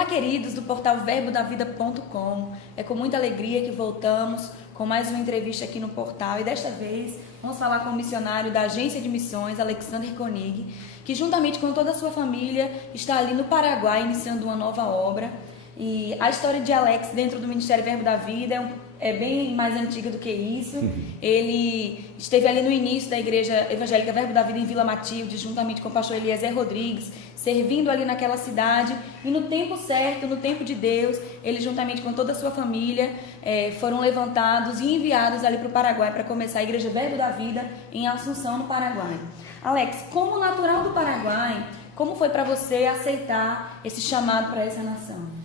Olá, queridos do portal verbodavida.com. É com muita alegria que voltamos com mais uma entrevista aqui no portal e desta vez vamos falar com o missionário da Agência de Missões, Alexander Koenig, que juntamente com toda a sua família está ali no Paraguai iniciando uma nova obra. E a história de Alex dentro do Ministério Verbo da Vida é bem mais antiga do que isso. Ele esteve ali no início da Igreja Evangélica Verbo da Vida em Vila Matilde, juntamente com o pastor Eliezer Rodrigues, servindo ali naquela cidade. E no tempo certo, no tempo de Deus, ele juntamente com toda a sua família foram levantados e enviados ali para o Paraguai para começar a Igreja Verbo da Vida em Assunção, no Paraguai. Alex, como natural do Paraguai, como foi para você aceitar esse chamado para essa nação?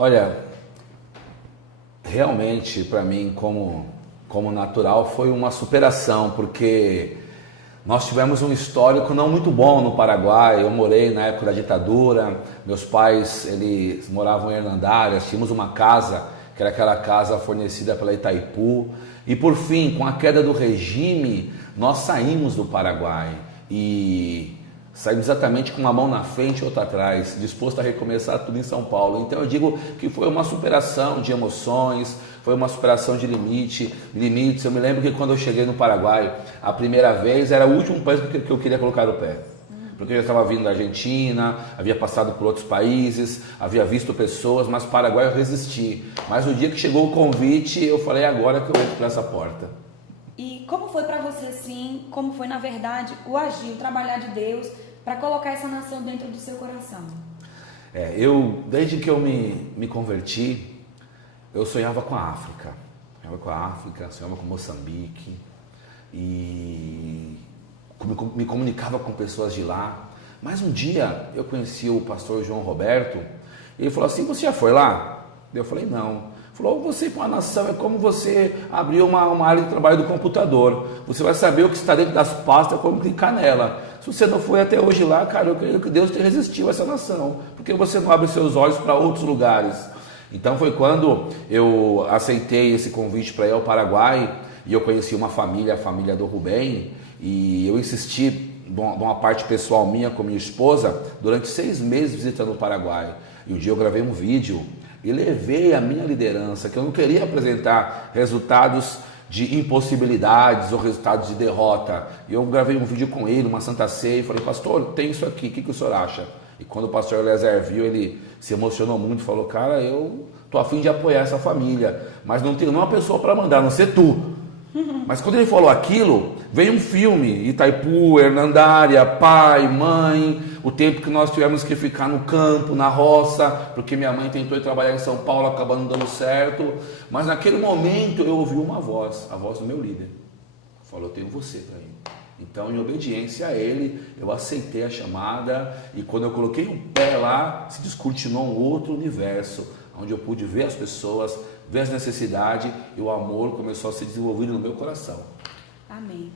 Olha, realmente para mim como natural foi uma superação, porque nós tivemos um histórico não muito bom no Paraguai. Eu morei na época da ditadura, meus pais eles moravam em Hernandárias, tínhamos uma casa, que era aquela casa fornecida pela Itaipu, e por fim, com a queda do regime, nós saímos do Paraguai e saímos exatamente com uma mão na frente e outra atrás, disposto a recomeçar tudo em São Paulo. Então eu digo que foi uma superação de emoções, foi uma superação de limites. Eu me lembro que quando eu cheguei no Paraguai, a primeira vez, era o último país que eu queria colocar o pé. Porque eu já estava vindo da Argentina, havia passado por outros países, havia visto pessoas, mas Paraguai eu resisti. Mas no dia que chegou o convite, eu falei, agora que eu entro por essa porta. E como foi para você, assim, como foi na verdade o agir, o trabalhar de Deus para colocar essa nação dentro do seu coração? Desde que eu me converti, eu sonhava com a África. Sonhava com Moçambique e me comunicava com pessoas de lá. Mas um dia eu conheci o pastor João Roberto e ele falou assim, você já foi lá? Eu falei, não. Falou, você ir para uma nação é como você abrir uma área de trabalho do computador. Você vai saber o que está dentro das pastas, como clicar nela. Se você não foi até hoje lá, cara, eu creio que Deus te resistiu a essa nação. Porque você não abre seus olhos para outros lugares. Então foi quando eu aceitei esse convite para ir ao Paraguai e eu conheci uma família, a família do Rubem, e eu insisti de uma parte pessoal minha com minha esposa durante 6 meses visitando o Paraguai. E um dia eu gravei um vídeo e levei a minha liderança, que eu não queria apresentar resultados de impossibilidades ou resultados de derrota. E eu gravei um vídeo com ele, uma Santa Ceia, e falei, pastor, tem isso aqui, o que o senhor acha? E quando o pastor Eliezer viu, ele se emocionou muito, falou, cara, eu tô a fim de apoiar essa família, mas não tenho nenhuma pessoa para mandar, a não ser tu. Mas quando ele falou aquilo, veio um filme, Itaipu, Hernandária, pai, mãe, o tempo que nós tivemos que ficar no campo, na roça, porque minha mãe tentou ir trabalhar em São Paulo, acabou não dando certo. Mas naquele momento eu ouvi uma voz, a voz do meu líder. Falou, eu tenho você para ir. Então, em obediência a ele, eu aceitei a chamada e quando eu coloquei o pé lá, se descortinou um outro universo, onde eu pude ver as pessoas, ver as necessidades e o amor começou a ser desenvolvido no meu coração. Amém.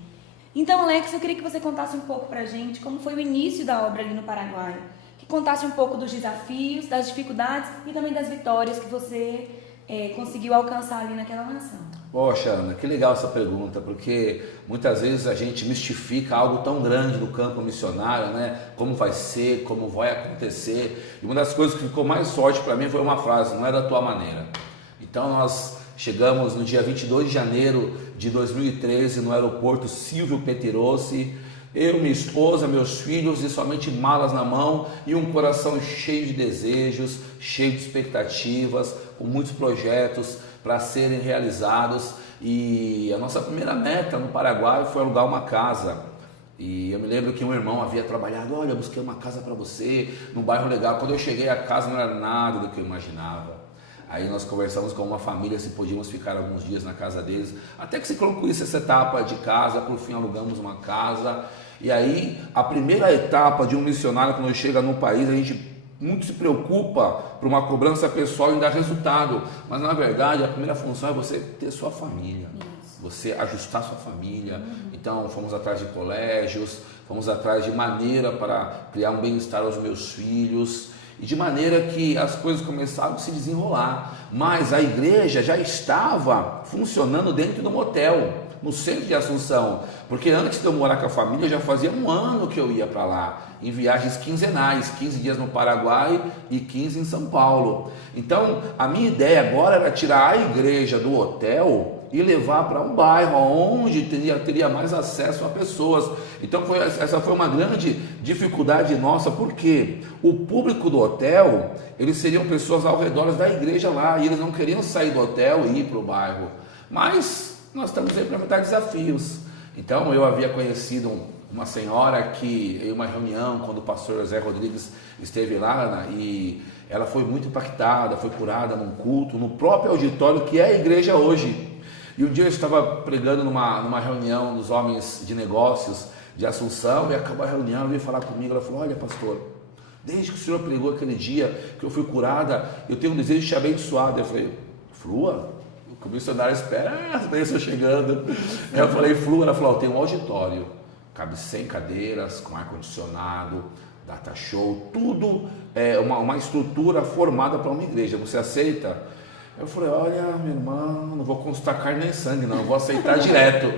Então, Alex, eu queria que você contasse um pouco pra gente como foi o início da obra ali no Paraguai. Que contasse um pouco dos desafios, das dificuldades e também das vitórias que você conseguiu alcançar ali naquela nação. Poxa, Ana, que legal essa pergunta, porque muitas vezes a gente mistifica algo tão grande no campo missionário, né? Como vai ser, como vai acontecer. E uma das coisas que ficou mais forte para mim foi uma frase, não é da tua maneira. Então nós chegamos no dia 22 de janeiro de 2013 no aeroporto Silvio Pettirossi, eu, minha esposa, meus filhos e somente malas na mão e um coração cheio de desejos, cheio de expectativas, com muitos projetos para serem realizados. E a nossa primeira meta no Paraguai foi alugar uma casa. E eu me lembro que um irmão havia trabalhado, olha, eu busquei uma casa para você, num bairro legal. Quando eu cheguei, a casa não era nada do que eu imaginava. Aí nós conversamos com uma família se podíamos ficar alguns dias na casa deles, até que se concluísse essa etapa de casa, por fim alugamos uma casa. E aí a primeira etapa de um missionário quando chega no país, a gente muito se preocupa por uma cobrança pessoal em dar resultado, mas na verdade a primeira função é você ter sua família, você ajustar sua família. Então fomos atrás de colégios, fomos atrás de maneira para criar um bem-estar aos meus filhos, e de maneira que as coisas começaram a se desenrolar, mas a igreja já estava funcionando dentro do motel, no centro de Assunção, porque antes de eu morar com a família, já fazia um ano que eu ia para lá, em viagens quinzenais, 15 dias no Paraguai e 15 em São Paulo. Então, a minha ideia agora era tirar a igreja do hotel e levar para um bairro onde teria mais acesso a pessoas. Então essa foi uma grande dificuldade nossa, porque o público do hotel, eles seriam pessoas ao redor da igreja lá, e eles não queriam sair do hotel e ir para o bairro. Mas nós estamos aí para enfrentar desafios. Então eu havia conhecido uma senhora que, em uma reunião, quando o pastor José Rodrigues esteve lá, e ela foi muito impactada, foi curada num culto, no próprio auditório que é a igreja hoje. E um dia eu estava pregando numa reunião dos homens de negócios de Assunção, e acabou a reunião, ela veio falar comigo, ela falou: olha, pastor, desde que o senhor pregou aquele dia que eu fui curada, eu tenho um desejo de te abençoar. Eu falei: flua? O missionário espera as bênçãos chegando. Eu falei: flua? Ela falou: eu tenho um auditório, cabe 100 cadeiras, com ar-condicionado, data show, tudo é uma estrutura formada para uma igreja, você aceita? Eu falei: olha, minha irmã, não vou consultar carne nem sangue, não, eu vou aceitar direto.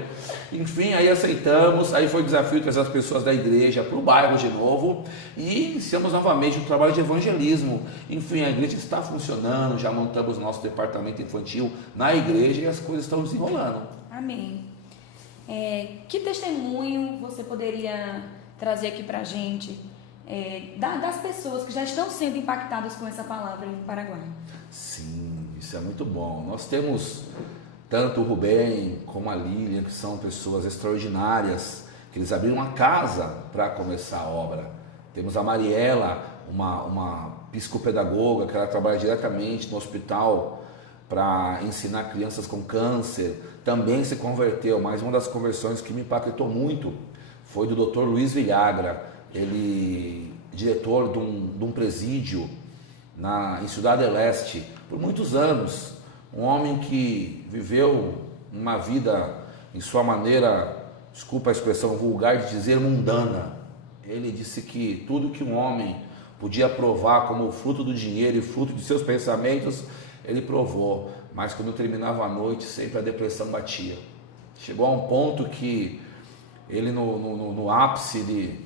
Enfim, aí aceitamos, aí foi o desafio trazer as pessoas da igreja para o bairro de novo, e iniciamos novamente o trabalho de evangelismo. Enfim, a igreja está funcionando, já montamos nosso departamento infantil na igreja e as coisas estão desenrolando. Amém. Que testemunho você poderia trazer aqui para a gente, das pessoas que já estão sendo impactadas com essa palavra no Paraguai? Sim, isso é muito bom. Nós temos tanto o Rubem como a Lília, que são pessoas extraordinárias, que eles abriram uma casa para começar a obra. Temos a Mariela, uma psicopedagoga, que ela trabalha diretamente no hospital para ensinar crianças com câncer, também se converteu, mas uma das conversões que me impactou muito foi do Dr. Luiz Villagra, ele diretor de um presídio em Ciudad del Este, por muitos anos, um homem que viveu uma vida, em sua maneira, desculpa a expressão vulgar de dizer, mundana. Ele disse que tudo que um homem podia provar como fruto do dinheiro e fruto de seus pensamentos, ele provou, mas quando terminava a noite, sempre a depressão batia. Chegou a um ponto que ele, no ápice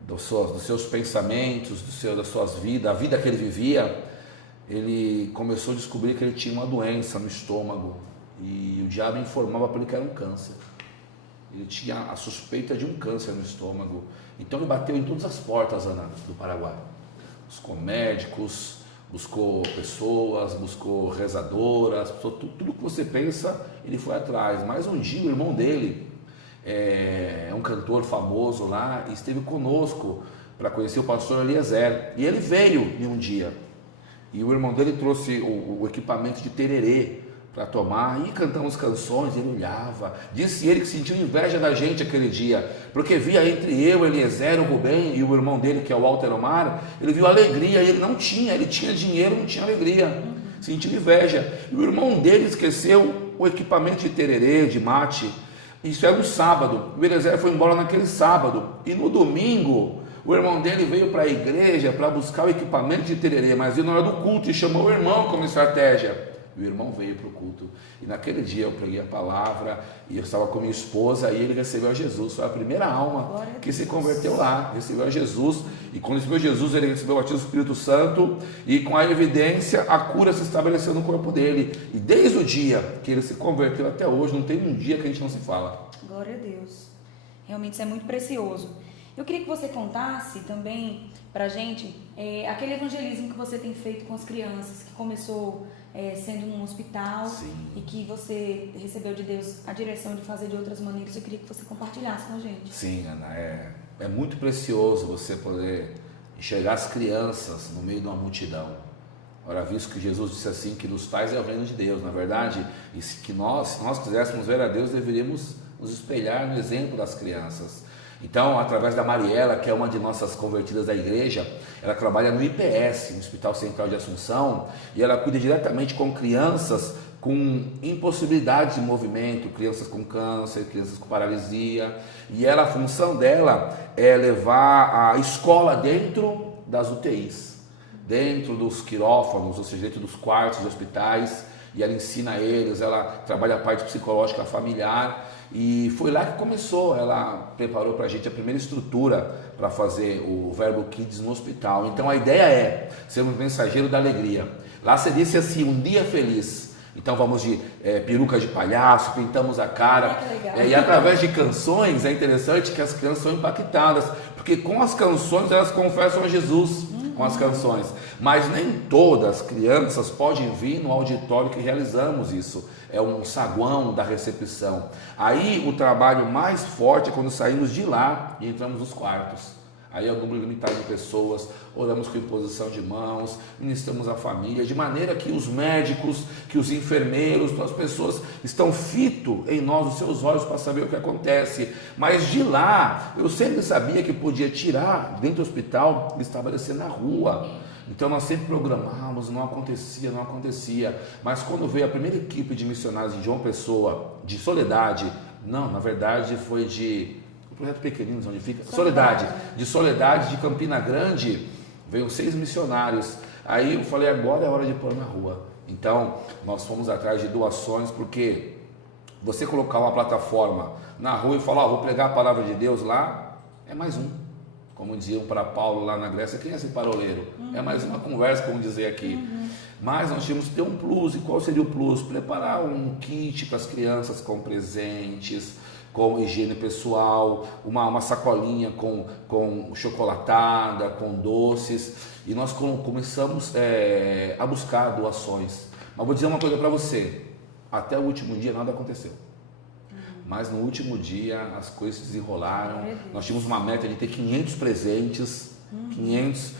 dos seus pensamentos, das suas vidas, a vida que ele vivia, ele começou a descobrir que ele tinha uma doença no estômago, e o diabo informava para ele que era um câncer. Ele tinha a suspeita de um câncer no estômago. Então ele bateu em todas as portas, Ana, do Paraguai. Buscou médicos, buscou pessoas, buscou rezadoras, tudo que você pensa, ele foi atrás. Mas um dia o irmão dele, é um cantor famoso lá, e esteve conosco para conhecer o pastor Eliezer. E ele veio em um dia, e o irmão dele trouxe o equipamento de tererê para tomar, e cantamos canções. Ele olhava, disse ele que sentiu inveja da gente aquele dia, porque via entre eu, Eliezer, o Rubem e o irmão dele, que é o Walter Omar, ele viu alegria, e ele não tinha, ele tinha dinheiro, não tinha alegria, sentiu inveja. E o irmão dele esqueceu o equipamento de tererê, de mate. Isso era um sábado, o Eliezer foi embora naquele sábado, e no domingo o irmão dele veio para a igreja para buscar o equipamento de tererê, mas veio na hora do culto e chamou o irmão como estratégia. E o irmão veio para o culto, e naquele dia eu preguei a palavra, e eu estava com minha esposa, e ele recebeu a Jesus. Foi a primeira alma que se converteu lá, recebeu a Jesus, e quando recebeu Jesus, ele recebeu o batismo do Espírito Santo, e com a evidência, a cura se estabeleceu no corpo dele, e desde o dia que ele se converteu até hoje, não tem um dia que a gente não se fala. Glória a Deus, realmente isso é muito precioso. Eu queria que você contasse também pra gente aquele evangelismo que você tem feito com as crianças, que começou sendo num hospital. Sim. E que você recebeu de Deus a direção de fazer de outras maneiras. Eu queria que você compartilhasse com a gente. Sim, Ana, é muito precioso você poder enxergar as crianças no meio de uma multidão. Ora, visto que Jesus disse assim, que nos tais é o reino de Deus, na verdade, e se nós quiséssemos ver a Deus, deveríamos nos espelhar no exemplo das crianças. Então, através da Mariela, que é uma de nossas convertidas da igreja, ela trabalha no IPS, no Hospital Central de Assunção, e ela cuida diretamente com crianças com impossibilidade de movimento, crianças com câncer, crianças com paralisia, e a função dela é levar a escola dentro das UTIs, dentro dos quirófanos, ou seja, dentro dos quartos de hospitais, e ela ensina eles, ela trabalha a parte psicológica familiar, E foi lá que começou, ela preparou para a gente a primeira estrutura para fazer o Verbo Kids no hospital. Então a ideia é sermos mensageiro da alegria. Lá você disse assim, um dia feliz. Então vamos de peruca de palhaço, pintamos a cara. E através de canções, é interessante que as crianças são impactadas, porque com as canções elas confessam a Jesus. Com as canções, mas nem todas as crianças podem vir no auditório que realizamos isso, é um saguão da recepção. Aí o trabalho mais forte é quando saímos de lá e entramos nos quartos. Aí é um número limitado de pessoas, oramos com imposição de mãos, ministramos a família, de maneira que os médicos, que os enfermeiros, todas as pessoas estão fitos em nós, os seus olhos, para saber o que acontece. Mas de lá, eu sempre sabia que podia tirar dentro do hospital e estabelecer na rua. Então nós sempre programávamos, não acontecia. Mas quando veio a primeira equipe de missionários de João Pessoa, de Soledade, não, na verdade foi de... O projeto Pequeninos, onde fica? Soledade. De Soledade, de Campina Grande, veio 6 missionários. Aí eu falei, agora é hora de pôr na rua. Então, nós fomos atrás de doações, porque você colocar uma plataforma na rua e falar, vou pregar a palavra de Deus lá, é mais um. Como diziam para Paulo lá na Grécia, quem é esse paroleiro? É mais uma conversa, como dizer aqui. Mas nós tínhamos que ter um plus. E qual seria o plus? Preparar um kit para as crianças com presentes, com higiene pessoal, uma sacolinha com chocolatada, com doces, e nós começamos a buscar doações. Mas vou dizer uma coisa para você, até o último dia nada aconteceu. Mas no último dia as coisas se desenrolaram, nós tínhamos uma meta de ter 500 presentes, 500...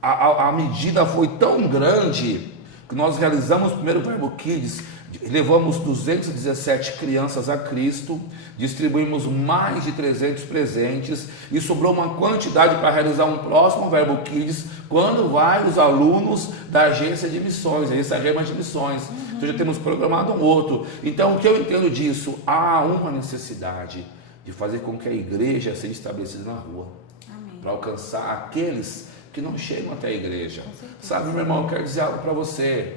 A medida foi tão grande que nós realizamos o primeiro Verbo Kids, levamos 217 crianças a Cristo, distribuímos mais de 300 presentes e sobrou uma quantidade para realizar um próximo Verbo Kids quando vai os alunos da agência de missões, essa rema de missões. Então já temos programado um outro. Então o que eu entendo disso? Há uma necessidade de fazer com que a igreja seja estabelecida na rua, para alcançar aqueles que não chegam até a igreja. Sabe, meu irmão, eu quero dizer algo para você.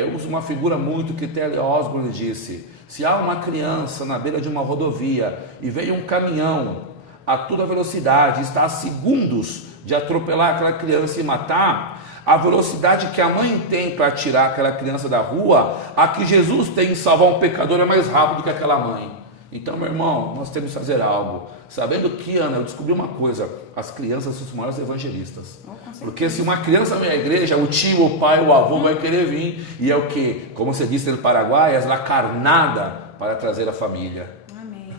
Eu uso uma figura muito que T.L. Osborne disse: se há uma criança na beira de uma rodovia e vem um caminhão a toda velocidade, está a segundos de atropelar aquela criança e matar, a velocidade que a mãe tem para tirar aquela criança da rua, a que Jesus tem em salvar um pecador é mais rápido que aquela mãe. Então, meu irmão, nós temos que fazer algo, sabendo que, Ana, eu descobri uma coisa: as crianças são os maiores evangelistas. Porque se uma criança vem à igreja, o tio, o pai, o avô vai querer vir, e é o que? Como você disse no Paraguai, é a carnada para trazer a família.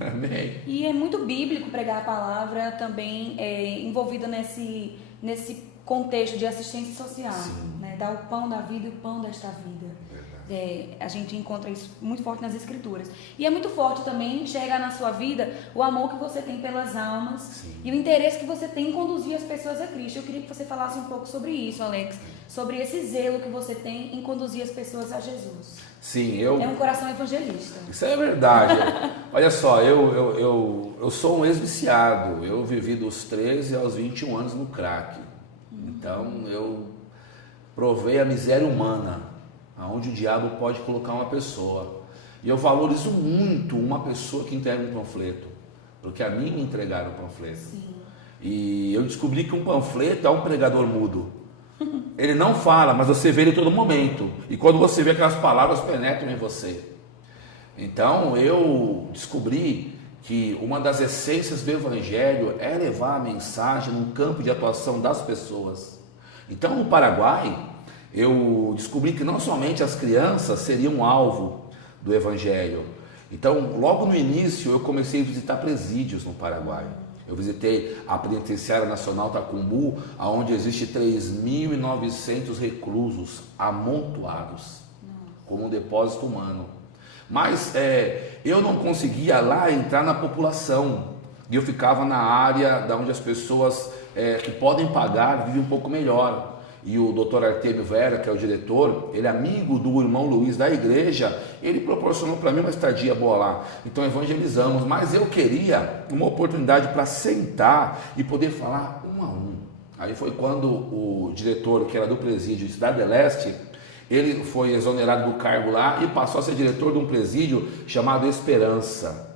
Amém. E é muito bíblico pregar a palavra também, envolvida nesse contexto de assistência social, né? Dar o pão da vida e o pão desta vida. A gente encontra isso muito forte nas escrituras. E é muito forte também enxergar na sua vida o amor que você tem pelas almas e o interesse que você tem em conduzir as pessoas a Cristo. Eu queria que você falasse um pouco sobre isso, Alex, sobre esse zelo que você tem em conduzir as pessoas a Jesus. Sim, É um coração evangelista. Isso é verdade. Olha só, eu sou um ex-viciado. Eu vivi dos 13 aos 21 anos no crack. Então eu provei a miséria humana, aonde o diabo pode colocar uma pessoa. E eu valorizo muito uma pessoa que entrega um panfleto, porque a mim me entregaram um panfleto. Sim. E eu descobri que um panfleto é um pregador mudo. Ele não fala, mas você vê ele em todo momento. E quando você vê, aquelas palavras penetram em você. Então eu descobri que uma das essências do Evangelho é levar a mensagem no campo de atuação das pessoas. Então no Paraguai, eu descobri que não somente as crianças seriam alvo do Evangelho. Então, logo no início, eu comecei a visitar presídios no Paraguai. Eu visitei a Penitenciária Nacional Tacumbu, onde existe 3.900 reclusos amontoados, como um depósito humano. Mas eu não conseguia lá entrar na população. E eu ficava na área da onde as pessoas que podem pagar vivem um pouco melhor. E o Dr. Artemio Vera, que é o diretor, ele é amigo do irmão Luiz da igreja, ele proporcionou para mim uma estadia boa lá. Então evangelizamos, mas eu queria uma oportunidade para sentar e poder falar um a um. Aí foi quando o diretor, que era do presídio de Cidade do Leste, Ele foi exonerado do cargo lá e passou a ser diretor de um presídio chamado Esperança,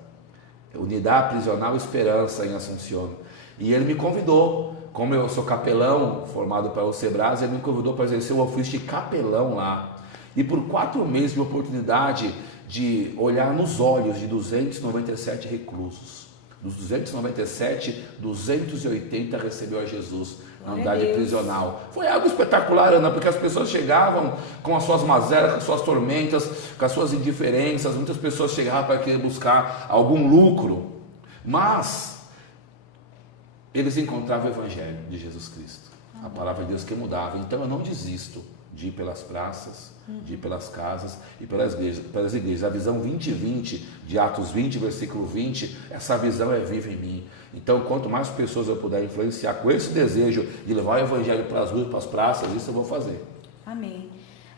Unidade Prisional Esperança, em Assunção. E ele me convidou, como eu sou capelão, formado pelo Sebras, ele me convidou para exercer o ofício de capelão lá. E por 4 meses tive a oportunidade de olhar nos olhos de 297 reclusos. Dos 297, 280 recebeu a Jesus na unidade prisional. Foi algo espetacular, Ana, porque as pessoas chegavam com as suas mazelas, com as suas tormentas, com as suas indiferenças. Muitas pessoas chegavam para querer buscar algum lucro, mas eles encontravam o Evangelho de Jesus Cristo, a palavra de Deus que mudava. Então eu não desisto de ir pelas praças, de ir pelas casas e pelas igrejas. A visão 2020 de Atos 20, versículo 20, essa visão é viva em mim. Então, quanto mais pessoas eu puder influenciar com esse desejo de levar o Evangelho para as ruas, para as praças, isso eu vou fazer. Amém.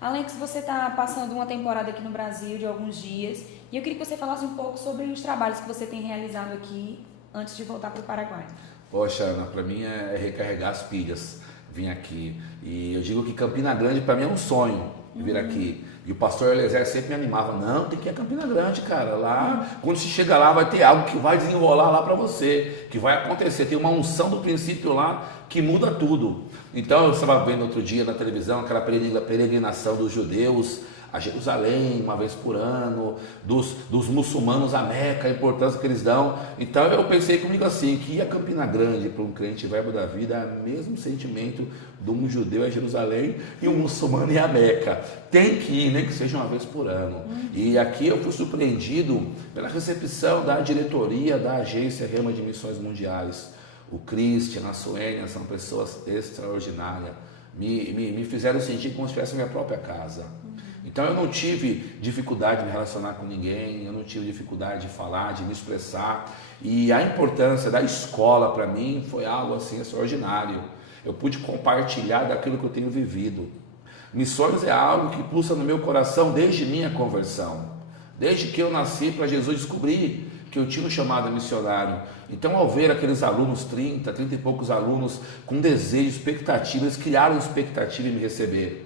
Alex, você está passando uma temporada aqui no Brasil de alguns dias e eu queria que você falasse um pouco sobre os trabalhos que você tem realizado aqui antes de voltar para o Paraguai. Poxa, Ana, para mim é recarregar as pilhas, vir aqui. E eu digo que Campina Grande para mim é um sonho vir aqui. E o pastor Eliezer sempre me animava, não, tem que ir a Campina Grande, cara, lá, quando você chega lá vai ter algo que vai desenrolar lá para você, que vai acontecer, tem uma unção do princípio lá que muda tudo. Então eu estava vendo outro dia na televisão aquela peregrinação dos judeus a Jerusalém, uma vez por ano, dos muçulmanos a Meca, a importância que eles dão. Então eu pensei comigo assim, que ir a Campina Grande para um crente Verbo da Vida é o mesmo sentimento de um judeu a Jerusalém e um muçulmano a Meca. Tem que ir, nem que seja uma vez por ano. E aqui eu fui surpreendido pela recepção da diretoria da Agência Rema de Missões Mundiais. O Christian, a Suênia, são pessoas extraordinárias. Me fizeram sentir como se estivesse na minha própria casa. Então eu não tive dificuldade de me relacionar com ninguém, eu não tive dificuldade de falar, de me expressar. E a importância da escola para mim foi algo assim extraordinário. Eu pude compartilhar daquilo que eu tenho vivido. Missões é algo que pulsa no meu coração desde minha conversão. Desde que eu nasci para Jesus, descobri que eu tinha um chamado missionário. Então, ao ver aqueles alunos, 30 e poucos alunos, com desejo, expectativa, eles criaram expectativa em me receber.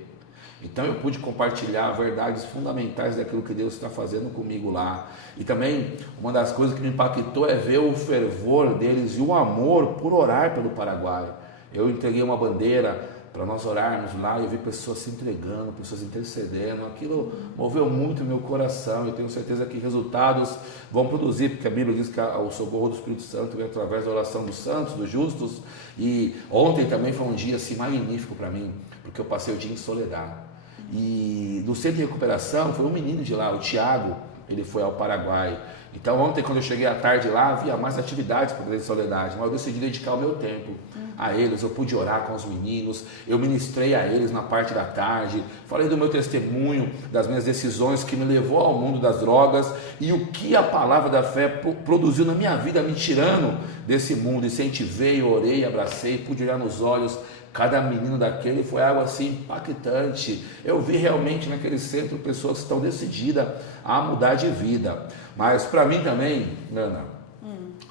Então eu pude compartilhar verdades fundamentais daquilo que Deus está fazendo comigo lá. E também uma das coisas que me impactou é ver o fervor deles e o amor por orar pelo Paraguai. Eu entreguei uma bandeira para nós orarmos lá e eu vi pessoas se entregando, pessoas intercedendo. Aquilo moveu muito o meu coração. Eu tenho certeza que resultados vão produzir, porque a Bíblia diz que o socorro do Espírito Santo vem através da oração dos santos, dos justos. E ontem também foi um dia assim, magnífico para mim, porque eu passei o dia em soledade. E no centro de recuperação foi um menino de lá, o Tiago, ele foi ao Paraguai. Então ontem, quando eu cheguei à tarde lá, havia mais atividades para a Igreja de Soledade, mas eu decidi dedicar o meu tempo a eles. Eu pude orar com os meninos, eu ministrei a eles na parte da tarde, falei do meu testemunho, das minhas decisões que me levou ao mundo das drogas e o que a palavra da fé produziu na minha vida, me tirando desse mundo. Incentivei, orei, abracei, pude olhar nos olhos cada menino daquele. Foi algo assim impactante. Eu vi realmente naquele centro pessoas que estão decididas a mudar de vida. Mas para mim também, Ana,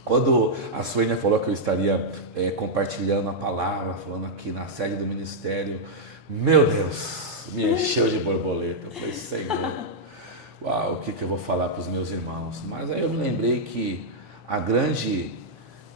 quando a Suênia falou que eu estaria compartilhando a palavra, falando aqui na sede do ministério, meu Deus, me encheu de borboleta. Eu falei, Senhor, uau, o que eu vou falar para os meus irmãos? Mas aí eu me lembrei que a grande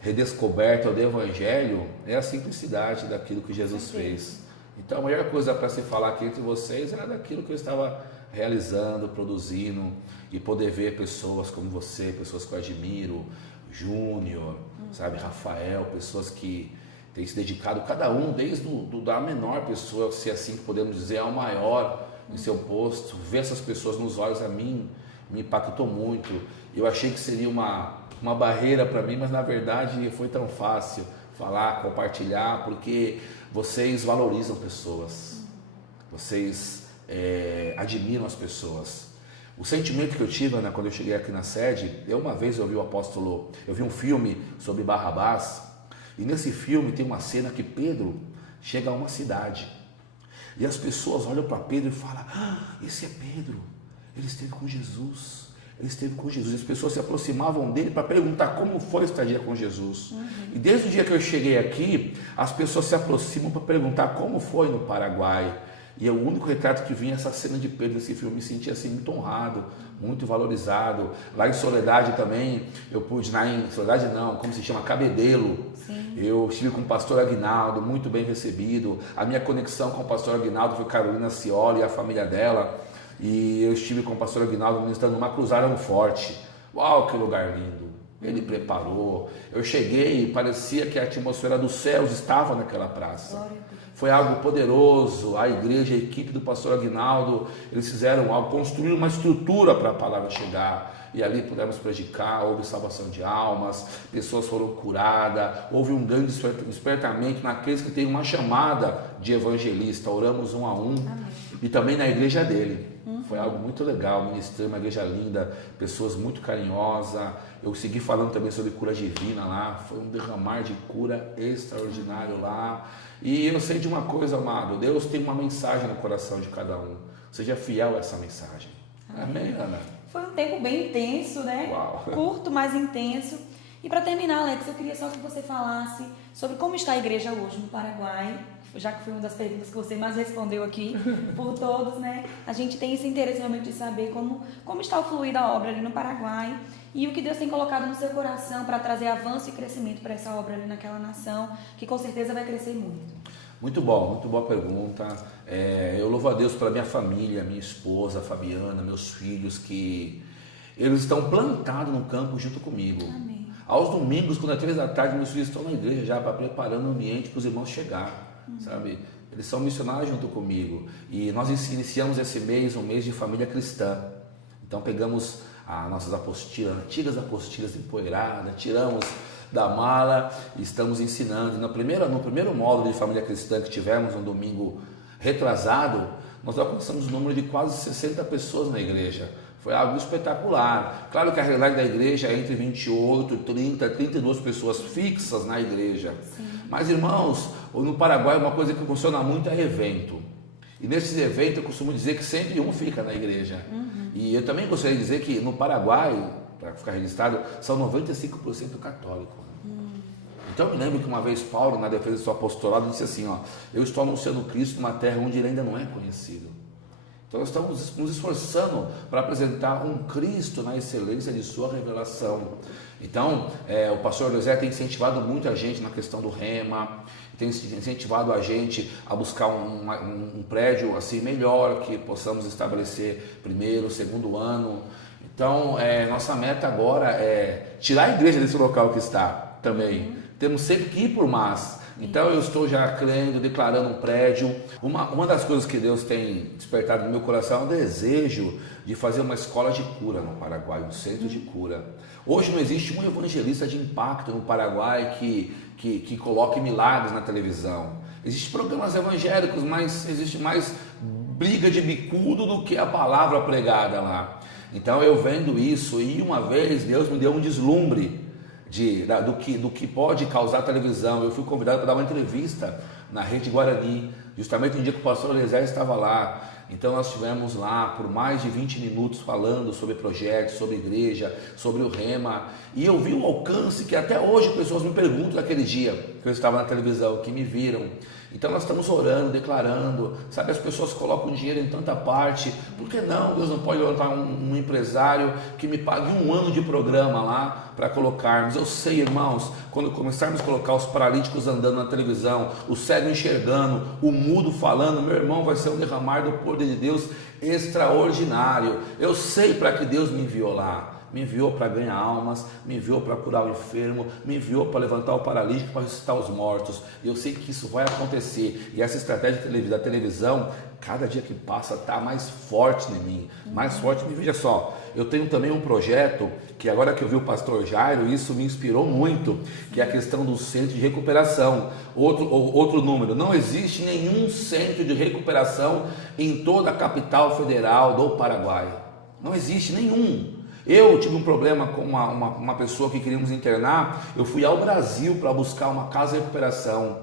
redescoberta do Evangelho é a simplicidade daquilo que Jesus fez. Então a melhor coisa para se falar aqui entre vocês era daquilo que eu estava realizando, produzindo, e poder ver pessoas como você, pessoas que eu admiro, Júnior, sabe, Rafael, pessoas que têm se dedicado, cada um, desde da menor pessoa, se assim podemos dizer, ao maior em seu posto. Ver essas pessoas nos olhos a mim me impactou muito. Eu achei que seria uma barreira para mim, mas na verdade foi tão fácil falar, compartilhar, porque vocês valorizam pessoas, vocês admiram as pessoas. O sentimento que eu tive, Ana, quando eu cheguei aqui na sede, uma vez eu vi um filme sobre Barrabás, e nesse filme tem uma cena que Pedro chega a uma cidade, e as pessoas olham para Pedro e falam, esse é Pedro, ele esteve com Jesus. Ele esteve com Jesus, as pessoas se aproximavam dele para perguntar como foi a estadia com Jesus. E desde o dia que eu cheguei aqui, as pessoas se aproximam para perguntar como foi no Paraguai. E o único retrato que vinha essa cena de Pedro nesse filme. Eu me senti assim muito honrado, muito valorizado. Lá em Soledade também, eu pude, lá em Soledade não, como se chama? Cabedelo. Sim. Eu estive com o pastor Aguinaldo, muito bem recebido. A minha conexão com o pastor Aguinaldo foi Carolina Cioli e a família dela. E eu estive com o pastor Aguinaldo ministrando numa cruzada forte. Uau, que lugar lindo! Ele preparou. Eu cheguei e parecia que a atmosfera dos céus estava naquela praça. Foi algo poderoso. A igreja, a equipe do pastor Aguinaldo, eles fizeram algo, construíram uma estrutura para a palavra chegar. E ali pudemos predicar, houve salvação de almas, pessoas foram curadas, houve um grande despertamento naqueles que têm uma chamada de evangelista. Oramos um a um. Amém. E também na igreja dele. Foi algo muito legal, ministrei uma igreja linda, pessoas muito carinhosas. Eu segui falando também sobre cura divina lá, foi um derramar de cura extraordinário lá. E eu sei de uma coisa, amado, Deus tem uma mensagem no coração de cada um. Seja fiel a essa mensagem. Amém, Ana? Foi um tempo bem intenso, né? Uau. Curto, mas intenso. E para terminar, Alex, eu queria só que você falasse sobre como está a igreja hoje no Paraguai, já que foi uma das perguntas que você mais respondeu aqui por todos, né? A gente tem esse interesse realmente de saber como está o fluir da obra ali no Paraguai e o que Deus tem colocado no seu coração para trazer avanço e crescimento para essa obra ali naquela nação, que com certeza vai crescer muito. Muito bom, muito boa pergunta. Eu louvo a Deus pela minha família, minha esposa, Fabiana, meus filhos, que eles estão plantados no campo junto comigo. Amém. Aos domingos, quando é 3 da tarde, meus filhos estão na igreja já para preparando o ambiente para os irmãos chegar, sabe? Eles são missionários junto comigo. E nós iniciamos esse mês, um mês de família cristã. Então pegamos as nossas apostilas, antigas apostilas empoeiradas, tiramos da mala e estamos ensinando. No primeiro módulo de família cristã que tivemos, um domingo retrasado, nós alcançamos um número de quase 60 pessoas na igreja. Foi algo espetacular. Claro que a realidade da igreja é entre 28, 30, 32 pessoas fixas na igreja. Sim. Mas, irmãos, no Paraguai uma coisa que funciona muito é evento. E nesses eventos eu costumo dizer que sempre um fica na igreja. E eu também gostaria de dizer que no Paraguai, para ficar registrado, são 95% católicos. Então eu me lembro que uma vez Paulo, na defesa do seu apostolado, disse assim, ó, eu estou anunciando Cristo numa terra onde ele ainda não é conhecido. Então nós estamos nos esforçando para apresentar um Cristo na excelência de sua revelação. Então o pastor José tem incentivado muito a gente na questão do rema, tem incentivado a gente a buscar um prédio assim melhor, que possamos estabelecer primeiro, segundo ano. Então nossa meta agora é tirar a igreja desse local que está também. Temos sempre que ir por mais. Então eu estou já crendo, declarando um prédio. Uma das coisas que Deus tem despertado no meu coração é o desejo de fazer uma escola de cura no Paraguai, um centro de cura. Hoje não existe um evangelista de impacto no Paraguai que coloque milagres na televisão. Existem programas evangélicos, mas existe mais briga de bicudo do que a palavra pregada lá. Então eu vendo isso e uma vez Deus me deu um deslumbre do que pode causar a televisão. Eu fui convidado para dar uma entrevista na Rede Guarani, justamente no dia que o pastor Eliezer estava lá. Então nós estivemos lá por mais de 20 minutos falando sobre projetos, sobre igreja, sobre o rema. E eu vi um alcance que até hoje pessoas me perguntam daquele dia que eu estava na televisão, que me viram. Então nós estamos orando, declarando, sabe, as pessoas colocam dinheiro em tanta parte, por que não? Deus não pode levantar um empresário que me pague um ano de programa lá para colocarmos. Eu sei, irmãos, quando começarmos a colocar os paralíticos andando na televisão, o cego enxergando, o mudo falando, meu irmão, vai ser um derramar do poder de Deus extraordinário. Eu sei para que Deus me enviou lá. Me enviou para ganhar almas, me enviou para curar o enfermo, me enviou para levantar o paralítico, para ressuscitar os mortos. E eu sei que isso vai acontecer. E essa estratégia da televisão, cada dia que passa, está mais forte em mim. Mais forte. E veja só, eu tenho também um projeto, que agora que eu vi o pastor Jairo, isso me inspirou muito, que é a questão do centro de recuperação. Outro número, não existe nenhum centro de recuperação em toda a capital federal do Paraguai. Não existe nenhum. Eu tive um problema com uma pessoa que queríamos internar. Eu fui ao Brasil para buscar uma casa de recuperação.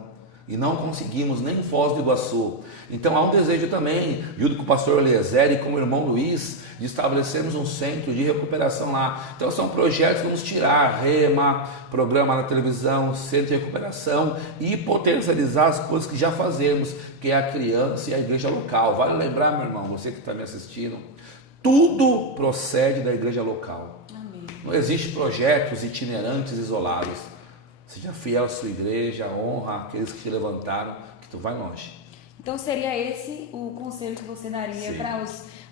e não conseguimos nem em Foz do Iguaçu. Então há um desejo também, junto com o pastor Eliezer e com o irmão Luiz, de estabelecermos um centro de recuperação lá. Então são projetos que vamos tirar, Rema, programa na televisão, centro de recuperação e potencializar as coisas que já fazemos, que é a criança e a igreja local. Vale lembrar, meu irmão, você que está me assistindo, tudo procede da igreja local. Amém. Não existe projetos itinerantes isolados. Seja fiel à sua igreja, honra aqueles que te levantaram, que tu vai longe. Então seria esse o conselho que você daria para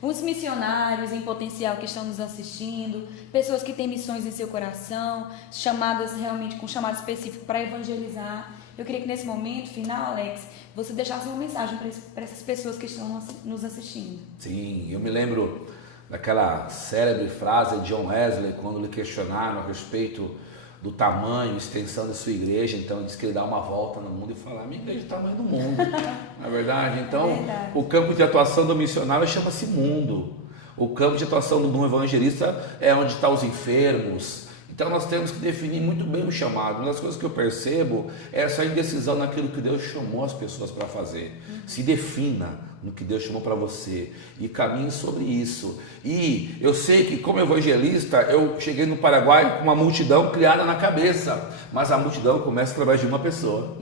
os missionários em potencial que estão nos assistindo, pessoas que têm missões em seu coração, chamadas realmente com chamado específico para evangelizar. Eu queria que nesse momento final, Alex, você deixasse uma mensagem para essas pessoas que estão nos assistindo. Sim, eu me lembro daquela célebre frase de John Wesley, quando lhe questionaram a respeito do tamanho, extensão da sua igreja. Então ele disse que ele dá uma volta no mundo e fala: a minha igreja é o tamanho do mundo. Não é verdade? Então o campo de atuação do missionário chama-se mundo. O campo de atuação do evangelista é onde estão os enfermos. Então nós temos que definir muito bem o chamado. Uma das coisas que eu percebo é essa indecisão naquilo que Deus chamou as pessoas para fazer. Se defina no que Deus chamou para você e caminhe sobre isso. E eu sei que como evangelista eu cheguei no Paraguai com uma multidão criada na cabeça, mas a multidão começa através de uma pessoa.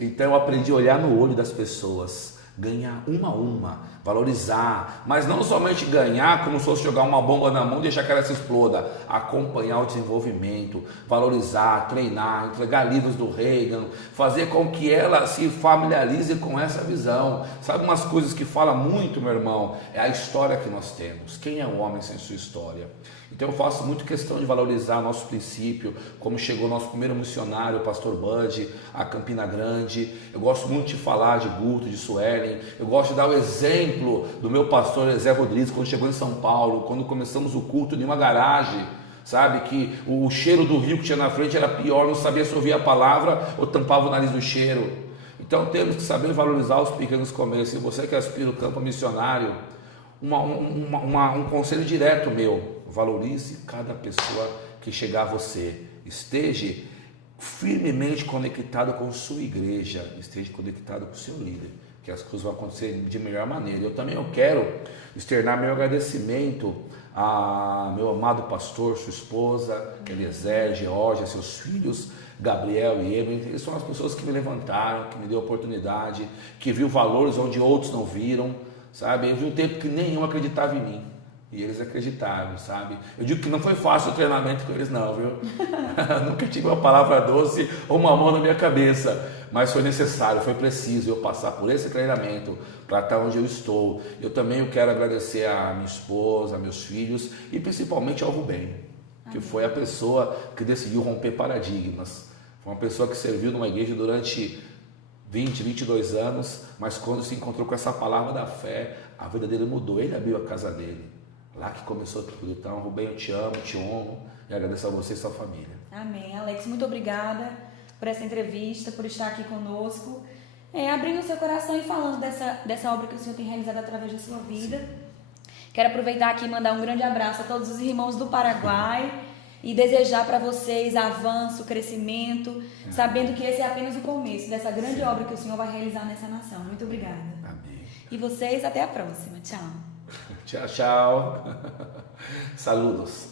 Então eu aprendi a olhar no olho das pessoas, ganhar uma a uma, valorizar, mas não somente ganhar como se fosse jogar uma bomba na mão e deixar que ela se exploda, acompanhar o desenvolvimento, valorizar, treinar, entregar livros do Reagan, fazer com que ela se familiarize com essa visão. Sabe umas coisas que fala muito, meu irmão? É a história que nós temos. Quem é o homem sem sua história? Então eu faço muito questão de valorizar nosso princípio, como chegou nosso primeiro missionário, o pastor Bud, a Campina Grande. Eu gosto muito de falar de Guto, de Suelen. Eu gosto de dar o exemplo do meu pastor Zé Rodrigues, quando chegou em São Paulo, quando começamos o culto em uma garagem, sabe, que o cheiro do rio que tinha na frente era pior, não sabia se ouvia a palavra ou tampava o nariz do cheiro. Então temos que saber valorizar os pequenos começos. E você que aspira o campo missionário, um conselho direto meu: valorize cada pessoa que chegar a você. Esteja firmemente conectado com sua igreja, esteja conectado com o seu líder, que as coisas vão acontecer de melhor maneira. Eu também quero externar meu agradecimento a meu amado pastor, sua esposa, Eliezer, Georgia, seus filhos, Gabriel e Evelyn. Eles são as pessoas que me levantaram, que me deu oportunidade, que viu valores onde outros não viram, sabe? Eu vi um tempo que nenhum acreditava em mim. E eles acreditaram, sabe? Eu digo que não foi fácil o treinamento com eles não, viu? Nunca tive uma palavra doce ou uma mão na minha cabeça, mas foi necessário, foi preciso eu passar por esse treinamento para estar onde eu estou. Eu também quero agradecer a minha esposa, a meus filhos e principalmente ao Rubem, que foi a pessoa que decidiu romper paradigmas. Foi uma pessoa que serviu numa igreja durante 20, 22 anos, mas quando se encontrou com essa palavra da fé, a vida dele mudou. Ele abriu a casa dele. Lá que começou tudo. Então, Rubem, eu te amo, te honro e agradeço a você e a sua família. Amém. Alex, muito obrigada por essa entrevista, por estar aqui conosco, abrindo o seu coração e falando dessa obra que o Senhor tem realizado através da sua vida. Sim. Quero aproveitar aqui e mandar um grande abraço a todos os irmãos do Paraguai e desejar para vocês avanço, crescimento, sabendo que esse é apenas o começo dessa grande obra que o Senhor vai realizar nessa nação. Muito obrigada. Amém. E vocês, até a próxima. Tchau. Tchau, tchau. Saludos.